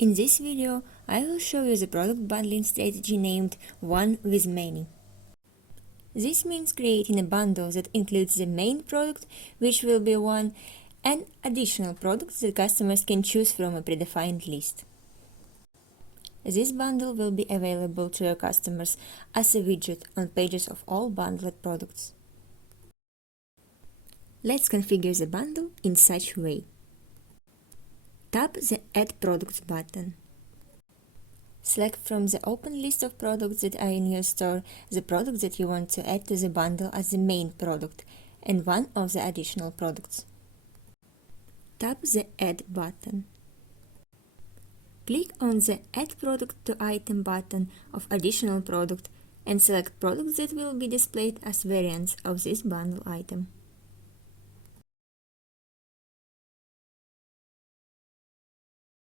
In this video, I will show you the product bundling strategy named One with Many. This means creating a bundle that includes the main product, which will be one, and additional products that customers can choose from a predefined list. This bundle will be available to your customers as a widget on pages of all bundled products. Let's configure the bundle in such a way. Tap the Add Products button. Select from the open list of products that are in your store the product that you want to add to the bundle as the main product and one of the additional products. Tap the Add button. Click on the Add Product to Item button of additional product and select products that will be displayed as variants of this bundle item.